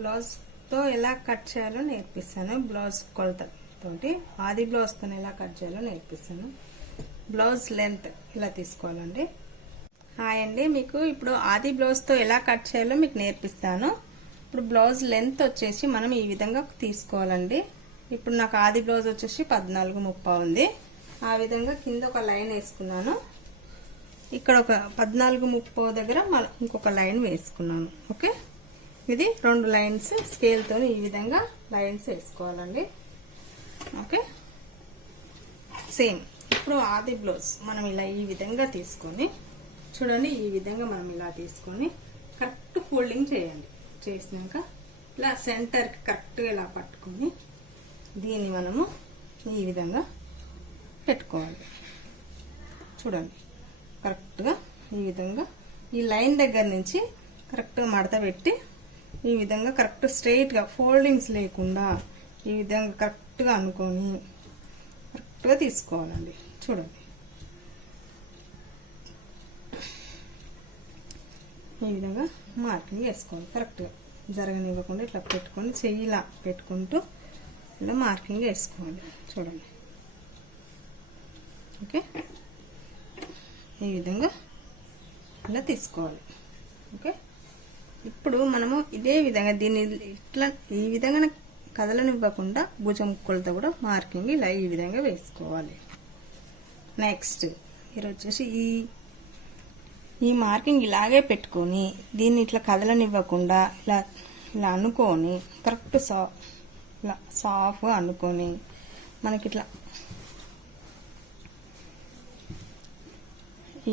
బ్లౌజ్తో ఎలా కట్ చేయాలో నేర్పిస్తాను. బ్లౌజ్ కొలతతోటి ఆది బ్లౌజ్తో ఎలా కట్ చేయాలో నేర్పిస్తాను. బ్లౌజ్ లెంత్ ఇలా తీసుకోవాలండి. హాయ్ అండి, మీకు ఇప్పుడు ఆది బ్లౌజ్తో ఎలా కట్ చేయాలో మీకు నేర్పిస్తాను. ఇప్పుడు బ్లౌజ్ లెంత్ వచ్చేసి మనం ఈ విధంగా తీసుకోవాలండి. ఇప్పుడు నాకు ఆది బ్లౌజ్ వచ్చేసి 14:30 ఉంది. ఆ విధంగా కింద ఒక లైన్ వేసుకున్నాను. ఇక్కడ ఒక 14:30 దగ్గర ఇంకొక లైన్ వేసుకున్నాను. ఓకే, ఇది 2 లైన్స్ స్కేల్తో ఈ విధంగా లైన్స్ వేసుకోవాలండి. ఓకే, సేమ్ ఇప్పుడు ఆది బ్లౌజ్ మనం ఇలా ఈ విధంగా తీసుకొని చూడండి, ఈ విధంగా మనం ఇలా తీసుకొని కరెక్ట్ ఫోల్డింగ్ చేయండి. చేసినాక ఇలా సెంటర్కి కరెక్ట్గా ఇలా పట్టుకొని దీన్ని మనము ఈ విధంగా పెట్టుకోవాలి. చూడండి, కరెక్ట్గా ఈ విధంగా ఈ లైన్ దగ్గర నుంచి కరెక్ట్గా మడత పెట్టి ఈ విధంగా కరెక్ట్ స్ట్రైట్గా ఫోల్డింగ్స్ లేకుండా ఈ విధంగా కరెక్ట్గా అనుకొని కరెక్ట్గా తీసుకోవాలండి. చూడండి, ఈ విధంగా మార్కింగ్ వేసుకోవాలి. కరెక్ట్గా జరగనివ్వకుండా ఇట్లా పెట్టుకొని చెయ్యి ఇలా పెట్టుకుంటూ ఇలా మార్కింగ్ వేసుకోవాలి. చూడండి, ఓకే, ఈ విధంగా ఇలా తీసుకోవాలి. ఓకే, ఇప్పుడు మనము ఇదే విధంగా దీన్ని ఇట్లా ఈ విధంగా కదలనివ్వకుండా భుజం కొలత కూడా మార్కింగ్ ఇలా ఈ విధంగా వేసుకోవాలి. నెక్స్ట్ ఇది వచ్చేసి ఈ మార్కింగ్ ఇలాగే పెట్టుకొని దీన్ని ఇట్లా కదలనివ్వకుండా ఇలా ఇలా అనుకొని కరెక్ట్ ఇలా సాఫ్గా అనుకొని మనకి ఇట్లా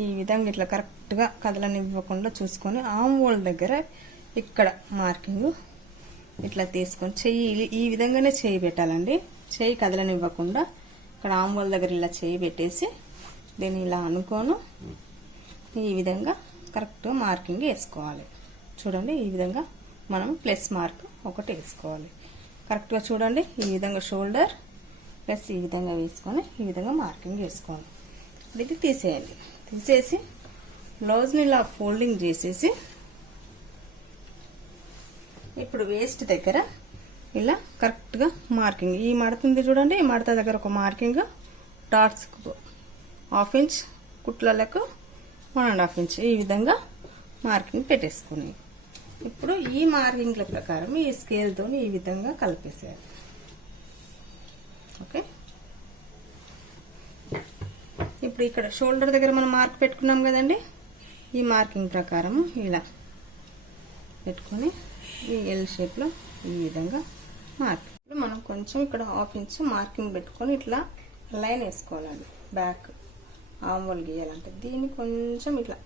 ఈ విధంగా ఇట్లా కరెక్ట్గా కదలనివ్వకుండా చూసుకొని ఆమ్ హోల్ దగ్గర ఇక్కడ మార్కింగ్ ఇట్లా తీసుకొని చెయ్యి ఈ విధంగానే చేయి పెట్టాలండి. చెయ్యి కదలనివ్వకుండా ఇక్కడ ఆమ్ హోల్ దగ్గర ఇలా చేయి పెట్టేసి దీన్ని ఇలా అనుకోను ఈ విధంగా కరెక్ట్గా మార్కింగ్ వేసుకోవాలి. చూడండి, ఈ విధంగా మనం ప్లస్ మార్క్ ఒకటి వేసుకోవాలి. కరెక్ట్గా చూడండి, ఈ విధంగా షోల్డర్ ప్లస్ ఈ విధంగా వేసుకొని ఈ విధంగా మార్కింగ్ వేసుకోవాలి. ఇది తీసేయండి. తీసేసి బ్లౌజ్ని ఇలా ఫోల్డింగ్ చేసేసి ఇప్పుడు వేస్ట్ దగ్గర ఇలా కరెక్ట్గా మార్కింగ్ ఈ మడుతుంది చూడండి, ఈ మడత దగ్గర ఒక మార్కింగ్ డాట్స్ 1/2 ఇంచ్ కుట్లకు 1.5 ఇంచ్ ఈ విధంగా మార్కింగ్ పెట్టేసుకుని ఇప్పుడు ఈ మార్కింగ్ల ప్రకారం ఈ స్కేల్తో ఈ విధంగా కలిపేసేయాలి. ఓకే, ఇప్పుడు ఇక్కడ షోల్డర్ దగ్గర మనం మార్క్ పెట్టుకున్నాం కదండి, ఈ మార్కింగ్ ప్రకారం ఇలా పెట్టుకొని ఈ ఎల్ షేప్లో ఈ విధంగా మార్కింగ్ మనం కొంచెం ఇక్కడ 1/2 ఇంచ్ మార్కింగ్ పెట్టుకొని ఇట్లా లైన్ వేసుకోవాలండి. బ్యాక్ ఆమ్వోల్ గీయాలంటే దీన్ని కొంచెం ఇట్లా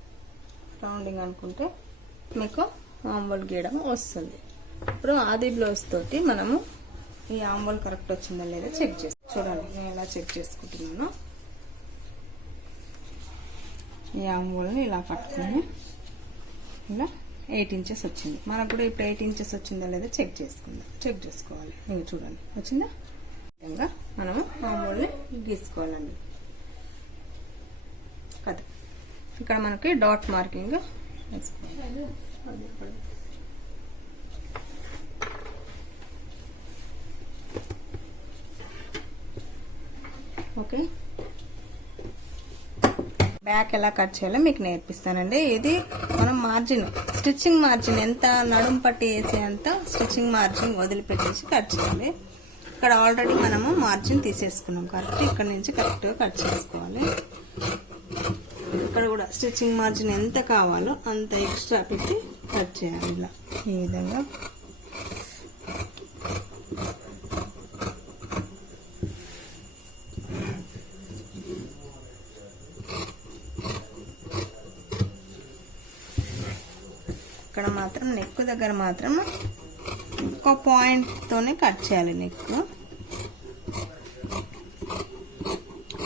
రౌండింగ్ అనుకుంటే మీకు ఆమ్వోల్ గీయడం వస్తుంది. ఇప్పుడు ఆది బ్లౌజ్ తోటి మనము ఈ ఆమ్వోల్ కరెక్ట్ వచ్చిందా లేదా చెక్ చేసి చూడండి. నేను ఎలా చెక్ చేసుకుంటున్నాను, ఈ ఆమ్వోల్ని ఇలా పట్టుకొని ఇలా 8 ఇంచెస్ వచ్చింది. మనకు కూడా ఇప్పుడు 8 ఇంచెస్ వచ్చిందా లేదా చెక్ చేసుకోవాలి. ఇంకా చూడండి, వచ్చిందా? విధంగా మనము ఆమ్వోల్ని గీసుకోవాలండి. కదా, ఇక్కడ మనకి డాట్ మార్కింగ్ వేసుకోవాలి. ఓకే, బ్యాక్ ఎలా కట్ చేయాలో మీకు నేర్పిస్తానండి. ఇది మనం మార్జిన్ స్టిచ్చింగ్ మార్జిన్ ఎంత నడుము పట్టి వేసే అంత స్టిచ్చింగ్ మార్జిన్ వదిలిపెట్టేసి కట్ చేయాలి. ఇక్కడ ఆల్రెడీ మనము మార్జిన్ తీసేసుకున్నాం కాబట్టి ఇక్కడ నుంచి కరెక్ట్గా కట్ చేసుకోవాలి. ఇక్కడ కూడా స్టిచ్చింగ్ మార్జిన్ ఎంత కావాలో అంత ఎక్స్ట్రా పెట్టి కట్ చేయాలి. ఇలా ఈ విధంగా ఇక్కడ మాత్రం నెక్ దగ్గర మాత్రం ఒక పాయింట్తోనే కట్ చేయాలి. నెక్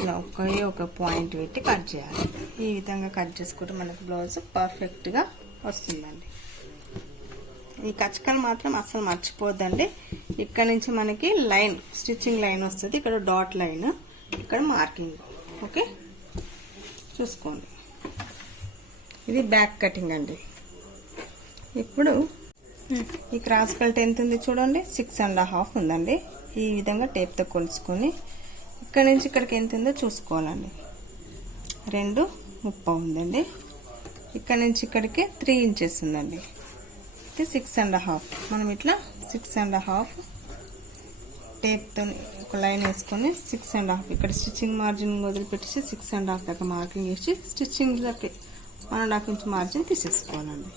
ఇలా ఒక పాయింట్ పెట్టి కట్ చేయాలి. ఈ విధంగా కట్ చేసుకుంటే మనకు బ్లౌజ్ పర్ఫెక్ట్గా వస్తుందండి. ఈ కచ్చకలు మాత్రం అసలు మర్చిపోద్దండి. ఇక్కడ నుంచి మనకి లైన్ స్టిచ్చింగ్ లైన్ వస్తుంది, ఇక్కడ డాట్ లైన్, ఇక్కడ మార్కింగ్. ఓకే, చూసుకోండి. ఇది బ్యాక్ కటింగ్ అండి. ఇప్పుడు ఈ క్రాస్ బెల్ట్ ఎంత ఉంది చూడండి, 6.5 ఉందండి. ఈ విధంగా టేప్తో కొలుచుకొని ఇక్కడ నుంచి ఇక్కడికి ఎంత ఉందో చూసుకోవాలండి. 2.30 ఉందండి. ఇక్కడ నుంచి ఇక్కడికి 3 ఇంచెస్ ఉందండి. ఇది 6.5. మనం ఇట్లా 6.5 టేప్తో ఒక లైన్ వేసుకొని 6.5 ఇక్కడ స్టిచ్చింగ్ మార్జిన్ వదిలిపెట్టి 6.5 దాకా మార్కింగ్ చేసి స్టిచ్చింగ్లకి 1.5 ఇంచ్ మార్జిన్ తీసేసుకోవాలండి.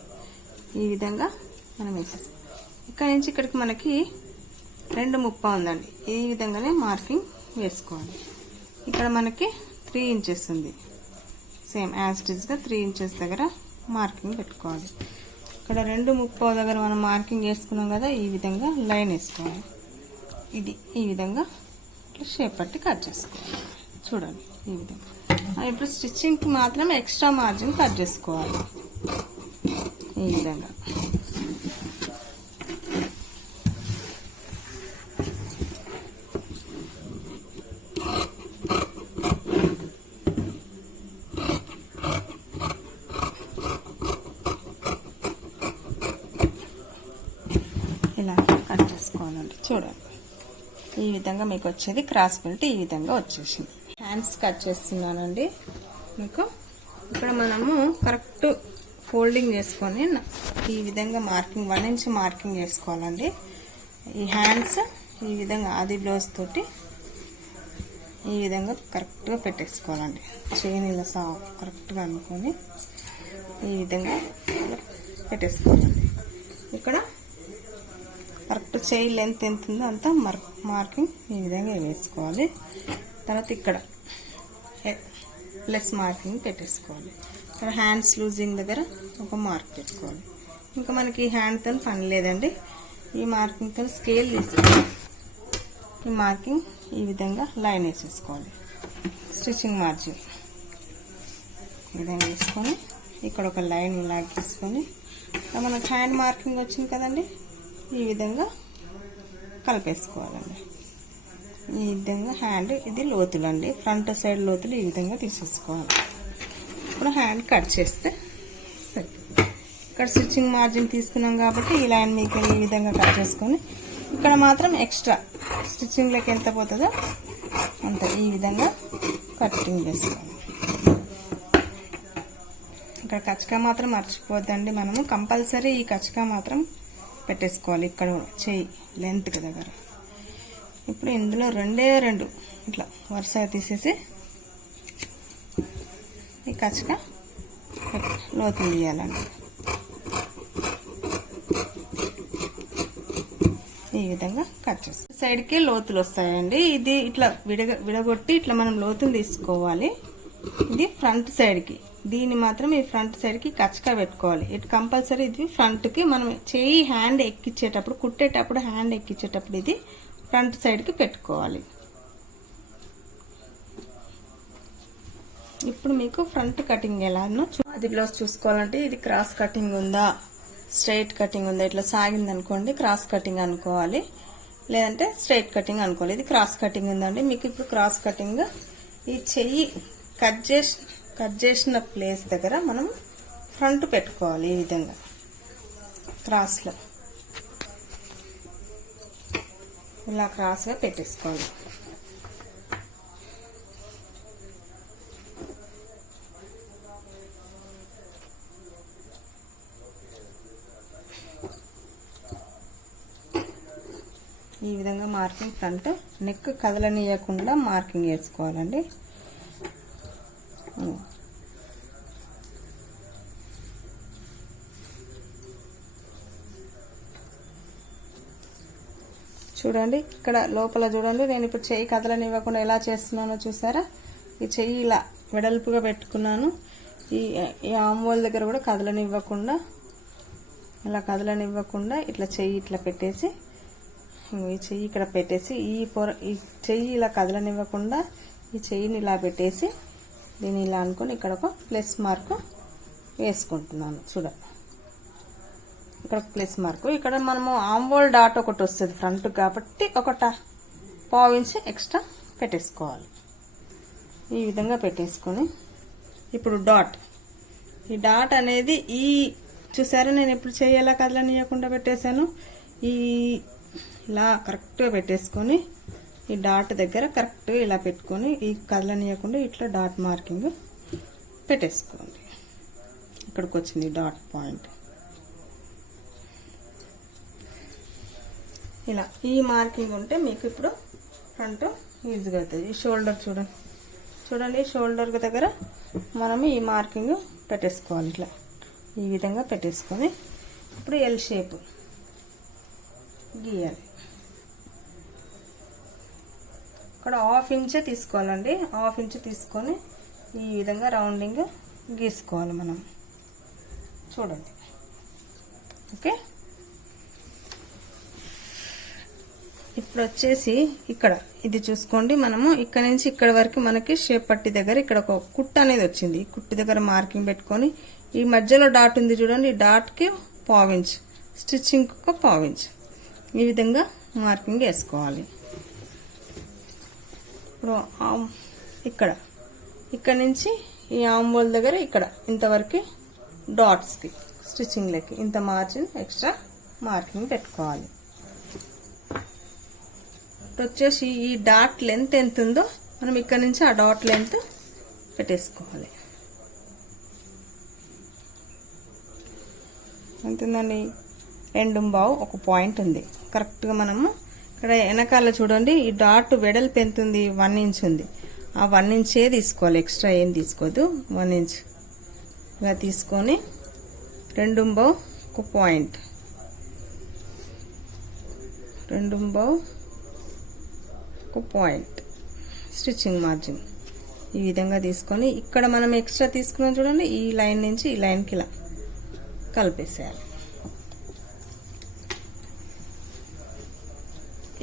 ఈ విధంగా మనం వేసేస్తాం. ఇక్కడ నుంచి ఇక్కడికి మనకి 2.30 ఉందండి. ఈ విధంగానే మార్కింగ్ వేసుకోవాలి. ఇక్కడ మనకి 3 ఇంచెస్ ఉంది. సేమ్ యాజ్ ఇట్ ఈస్గా 3 ఇంచెస్ దగ్గర మార్కింగ్ పెట్టుకోవాలి. ఇక్కడ 2.30 దగ్గర మనం మార్కింగ్ వేసుకున్నాం కదా, ఈ విధంగా లైన్ వేసుకోవాలి. ఇది ఈ విధంగా ఇట్లా షేప్ పట్టి కట్ చేసుకోవాలి. చూడండి ఈ విధంగా. ఇప్పుడు స్టిచ్చింగ్కి మాత్రం ఎక్స్ట్రా మార్జిన్ కట్ చేసుకోవాలి. ఈ విధంగా ఇలా కట్ చేసుకోవాలండి. చూడండి ఈ విధంగా మీకు వచ్చేది క్రాస్ బెల్ట్ ఈ విధంగా వచ్చేసింది. హ్యాండ్స్ కట్ చేస్తున్నానండి. మీకు ఇక్కడ మనము కరెక్ట్ ఫోల్డింగ్ చేసుకొని ఈ విధంగా మార్కింగ్ 1 ఇంచ్ మార్కింగ్ చేసుకోవాలండి. ఈ హ్యాండ్స్ ఈ విధంగా ఆది బ్లౌజ్ తోటి ఈ విధంగా కరెక్ట్గా పెట్టేసుకోవాలండి. చైన్ ఇలా కరెక్ట్గా అనుకొని ఈ విధంగా పెట్టేసుకోవాలండి. ఇక్కడ కరెక్ట్ చైన్ లెంత్ ఎంత ఉందో అంత మార్కింగ్ ఈ విధంగా వేసుకోవాలి. తర్వాత ఇక్కడ ప్లస్ మార్కింగ్ పెట్టేసుకోవాలి. ఇక్కడ హ్యాండ్స్ లూజింగ్ దగ్గర ఒక మార్క్ పెట్టుకోవాలి. ఇంకా మనకి ఈ హ్యాండ్తో పని లేదండి. ఈ మార్కింగ్తో స్కేల్ తీసుకొని ఈ మార్కింగ్ ఈ విధంగా లైన్ వేసేసుకోవాలి. స్టిచ్చింగ్ మార్జిన్ ఈ విధంగా వేసుకొని ఇక్కడ ఒక లైన్ ఇలా గీసుకొని మనకు హ్యాండ్ మార్కింగ్ వచ్చింది కదండి, ఈ విధంగా కలిపేసుకోవాలండి. ఈ విధంగా హ్యాండ్ ఇది లోతులు అండి, ఫ్రంట్ సైడ్ లోతులు ఈ విధంగా తీసేసుకోవాలి. ఇప్పుడు హ్యాండ్ కట్ చేస్తే సరే. ఇక్కడ స్టిచ్చింగ్ మార్జిన్ తీసుకున్నాం కాబట్టి ఈ లైన్ మీకు ఈ విధంగా కట్ చేసుకొని ఇక్కడ మాత్రం ఎక్స్ట్రా స్టిచ్చింగ్లోకి ఎంత పోతుందో అంత ఈ విధంగా కటింగ్ చేసుకోవాలి. ఇక్కడ కచకా మాత్రం మర్చిపోద్దండి. మనము కంపల్సరీ ఈ కచకా మాత్రం పెట్టేసుకోవాలి ఇక్కడ చెయ్యి లెంత్ దగ్గర. ఇప్పుడు ఇందులో 2 ఇట్లా వరుసగా తీసేసి ఈ కచక లోతు తీయాలండి. ఈ విధంగా కట్ చేస్తాం. సైడ్కి లోతులు వస్తాయండి. ఇది ఇట్లా విడగొట్టి ఇట్లా మనం లోతులు తీసుకోవాలి. ఇది ఫ్రంట్ సైడ్కి, దీన్ని మాత్రం ఈ ఫ్రంట్ సైడ్కి కచకా పెట్టుకోవాలి. ఇటు కంపల్సరీ ఇది ఫ్రంట్కి మనం చేయి హ్యాండ్ ఎక్కించేటప్పుడు కుట్టేటప్పుడు హ్యాండ్ ఎక్కించేటప్పుడు ఇది ఫ్రంట్ సైడ్కి పెట్టుకోవాలి. ఇప్పుడు మీకు ఫ్రంట్ కటింగ్ ఎలానో అది బ్లౌజ్ చూసుకోవాలంటే ఇది క్రాస్ కటింగ్ ఉందా స్ట్రైట్ కటింగ్ ఉందా, ఇట్లా సాగింది అనుకోండి క్రాస్ కటింగ్ అనుకోవాలి, లేదంటే స్ట్రైట్ కటింగ్ అనుకోవాలి. ఇది క్రాస్ కటింగ్ ఉందండి. మీకు ఇప్పుడు క్రాస్ కటింగ్ ఈ చెయ్యి కట్ చేసిన ప్లేస్ దగ్గర మనం ఫ్రంట్ పెట్టుకోవాలి. ఈ విధంగా క్రాస్లో ఇలా క్రాస్గా పెట్టేసుకోవాలి. ఈ విధంగా మార్కింగ్ ఫ్రంట్ నెక్ కదలనీయకుండా మార్కింగ్ వేసుకోవాలండి. చూడండి ఇక్కడ లోపల చూడండి, నేను ఇప్పుడు చెయ్యి కదలనివ్వకుండా ఎలా చేస్తున్నానో చూసారా. ఈ చెయ్యి ఇలా వెడల్పుగా పెట్టుకున్నాను. ఈ ఆమ్హోల్ దగ్గర కూడా కదలనివ్వకుండా ఇట్లా చెయ్యి ఇట్లా పెట్టేసి ఈ చెయ్యి ఇక్కడ పెట్టేసి ఈ చెయ్యి ఇలా కదలనివ్వకుండా ఈ చెయ్యిని ఇలా పెట్టేసి దీన్ని ఇలా అనుకొని ఇక్కడ ఒక ప్లస్ మార్క్ వేసుకుంటున్నాను. చూడండి ఇక్కడ ప్లస్ మార్క్. ఇక్కడ మనము ఆమ్హోల్ డాట్ ఒకటి వస్తుంది ఫ్రంట్ కాబట్టి ఒక 1/2 ఇంచ్ ఎక్స్ట్రా పెట్టేసుకోవాలి. ఈ విధంగా పెట్టేసుకొని ఇప్పుడు ఈ డాట్ అనేది ఈ చూసారా నేను ఎప్పుడు చేయాలా కదలనీయకుండా పెట్టేశాను. ఈ ఇలా కరెక్ట్గా పెట్టేసుకొని ఈ డాట్ దగ్గర కరెక్ట్గా ఇలా పెట్టుకొని ఈ కదలనీయకుండా ఇట్లా డాట్ మార్కింగ్ పెట్టేసుకోండి. ఇక్కడికి వచ్చింది డాట్ పాయింట్. ఇలా ఈ మార్కింగ్ ఉంటే మీకు ఇప్పుడు ఫ్రంట్ ఈజీగా అవుతుంది. ఈ షోల్డర్ చూడండి షోల్డర్ దగ్గర మనం ఈ మార్కింగ్ పెట్టేసుకోవాలి. ఇట్లా ఈ విధంగా పెట్టేసుకొని ఇప్పుడు ఎల్ షేప్ గీయాలి. ఇక్కడ 1/2 ఇంచే తీసుకోవాలండి. 1/2 ఇంచ్ తీసుకొని ఈ విధంగా రౌండింగ్ గీసుకోవాలి మనం. చూడండి ఓకే. ఇప్పుడు వచ్చేసి ఇక్కడ ఇది చూసుకోండి. మనము ఇక్కడ నుంచి ఇక్కడ వరకు మనకి షేప్ పట్టి దగ్గర ఇక్కడ ఒక కుట్టు అనేది వచ్చింది. ఈ కుట్టు దగ్గర మార్కింగ్ పెట్టుకొని ఈ మధ్యలో డాట్ ఉంది చూడండి, ఈ డాట్కి 1/4 ఇంచ్, స్టిచ్చింగ్కి ఒక 1/4 ఇంచ్ ఈ విధంగా మార్కింగ్ వేసుకోవాలి. ఇప్పుడు ఇక్కడ నుంచి ఈ ఆంబోల్ దగ్గర ఇక్కడ ఇంతవరకు డాట్స్కి స్టిచ్చింగ్లకి ఇంత మార్జిన్ ఎక్స్ట్రా మార్కింగ్ పెట్టుకోవాలి. వచ్చేసి ఈ డాట్ లెంత్ ఎంత ఉందో మనం ఇక్కడ నుంచి ఆ డాట్ లెంత్ పెట్టేసుకోవాలి. ఎంత ఉందండి? 2.5 ఒక పాయింట్ ఉంది. కరెక్ట్గా మనము ఇక్కడ వెనకాల చూడండి ఈ డాట్ వెడల్పు ఎంత ఉంది? 1 ఇంచ్ ఉంది. ఆ 1 ఇంచే తీసుకోవాలి, ఎక్స్ట్రా ఏం తీసుకోవద్దు. 1 ఇంచ్ ఇలా తీసుకొని 2.5 ఒక పాయింట్, 2.5 ఒక పాయింట్ స్టిచ్చింగ్ మార్జిన్ ఈ విధంగా తీసుకొని ఇక్కడ మనం ఎక్స్ట్రా తీసుకున్నాం చూడండి, ఈ లైన్ నుంచి ఈ లైన్కి ఇలా కలిపేసేయాలి.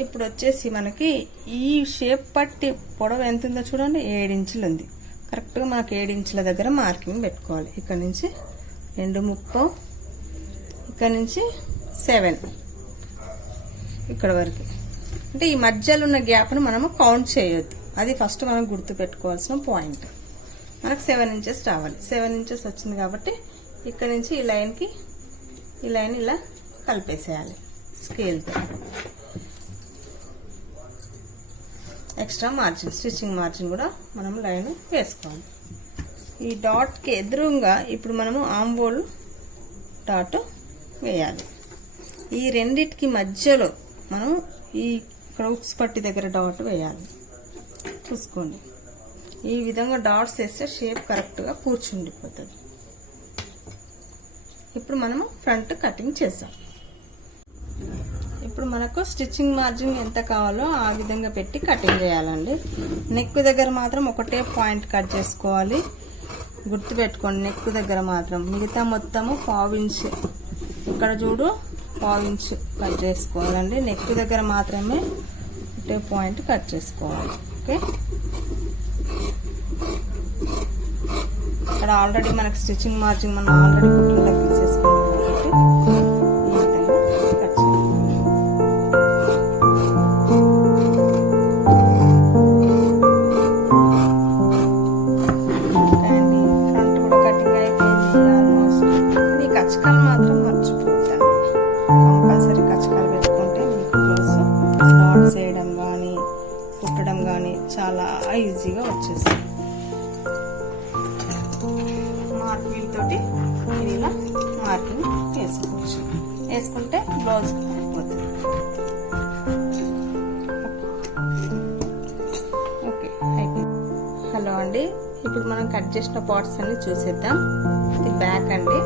ఇప్పుడు వచ్చేసి మనకి ఈ షేప్ పట్టి పొడవు ఎంత ఉందో చూడండి, 7 ఇంచులు ఉంది. కరెక్ట్గా మనకు 7 ఇంచుల దగ్గర మార్కింగ్ పెట్టుకోవాలి. ఇక్కడ నుంచి 2.30, ఇక్కడ నుంచి 7 ఇక్కడ వరకు. అంటే ఈ మధ్యలో ఉన్న గ్యాప్ను మనము కౌంట్ చేయొద్దు. అది ఫస్ట్ మనం గుర్తు పెట్టుకోవాల్సిన పాయింట్. మనకు 7 ఇంచెస్ రావాలి. 7 ఇంచెస్ వచ్చింది కాబట్టి ఇక్కడ నుంచి ఈ లైన్కి ఈ లైన్ ఇలా కలిపేసేయాలి స్కేల్తో. ఎక్స్ట్రా మార్జిన్ స్టిచ్చింగ్ మార్జిన్ కూడా మనం లైన్ వేసుకోవాలి. ఈ డాట్కి ఎదురుగా ఇప్పుడు మనము ఆంబోల్ డాట్ వేయాలి. ఈ రెండిటికి మధ్యలో మనం ఈ క్రౌక్స్ పట్టి దగ్గర డాట్ వేయాలి. చూసుకోండి ఈ విధంగా డాట్స్ వేస్తే షేప్ కరెక్ట్గా కూర్చుండిపోతుంది. ఇప్పుడు మనము ఫ్రంట్ కటింగ్ చేసాం. ఇప్పుడు మనకు స్టిచ్చింగ్ మార్జిన్ ఎంత కావాలో ఆ విధంగా పెట్టి కటింగ్ చేయాలండి. నెక్ దగ్గర మాత్రం ఒకటే పాయింట్ కట్ చేసుకోవాలి, గుర్తుపెట్టుకోండి. నెక్ దగ్గర మాత్రం, మిగతా మొత్తము 1/4 ఇంచ్ ఇక్కడ చూడు 1/4 ఇంచ్ కట్ చేసుకోవాలండి. నెక్ దగ్గర మాత్రమే ఒకటే పాయింట్ కట్ చేసుకోవాలి. ఓకే, ఇక్కడ ఆల్రెడీ మనకు స్టిచ్చింగ్ మార్జిన్ మనం ఆల్రెడీ కుట్టిలో తీసేసుకున్నాం కాబట్టి ఈ విధంగా కట్ చేయాలి. అండి ఫ్రంట్ కూడా కటింగ్ అయిపోయింది ఆల్మోస్ట్. కానీ కచ్చకాలు మాత్రం మర్చిపోతాను. కంపల్సరీ కచ్చకాలు పెట్టుకుంటే మీకు బ్లౌజ్ డాట్స్ వేయడం కానీ కుట్టడం కానీ చాలా ఈజీగా వచ్చేస్తుంది. మార్కింగ్ తోటి ఇది ఇలా మార్కింగ్ వేసుకోవచ్చు. వేసుకుంటే బ్లౌజ్ అయిపోతుంది. ఓకే అయిపోయింది. హలో అండి, ఇప్పుడు మనం కట్ చేసిన పార్ట్స్ అన్ని చూసేద్దాం. ఇది బ్యాక్ అండి.